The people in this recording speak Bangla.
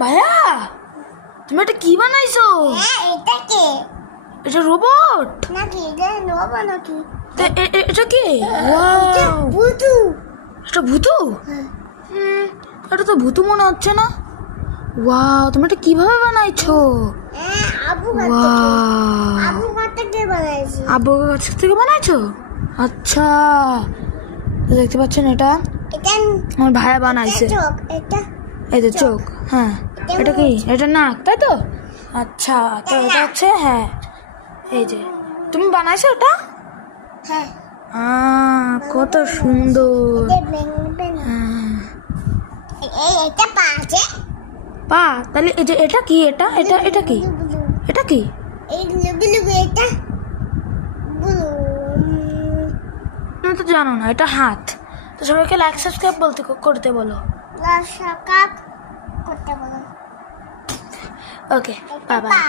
ভাইয়া তুমি এটা কি বানাইছো? এটা কে? এটা রোবট নাকি এটা নবা নাকি? এটা কি? এটা ভূতু। এটা ভূতু? এটা তো ভূতু মনে হচ্ছে না। ওয়াও, তুমি এটা কিভাবে বানাইছো? আবু ওয়াও, ঘর থেকে বানাইছি। আব্বু কাছ থেকে বানাইছো? আচ্ছা, তো দেখতে পাচ্ছেন এটা এটা আমার ভাইয়া বানাইছে। চোখ, এটা এই যে চোখ। হ্যাঁ, এটা কি? এটা নাক, তাই তো? আচ্ছা, তো এটা হচ্ছে, হ্যাঁ এই যে তুমি বানাইছো এটা? হ্যাঁ। কত সুন্দর। এটা বেঙ্গবে না। এটা পা আছে। পা? তাহলে এই যে এটা কি? এটা এটা এটা কি? এটা কি? এই লুবি এটা ব্লু। তুমি তো জানো না, এটা হাত। তো সবাইকে লাইক সাবস্ক্রাইব করতে বলো। লাশাকাক করতে বলো। ওকে, বাই বাই। পা।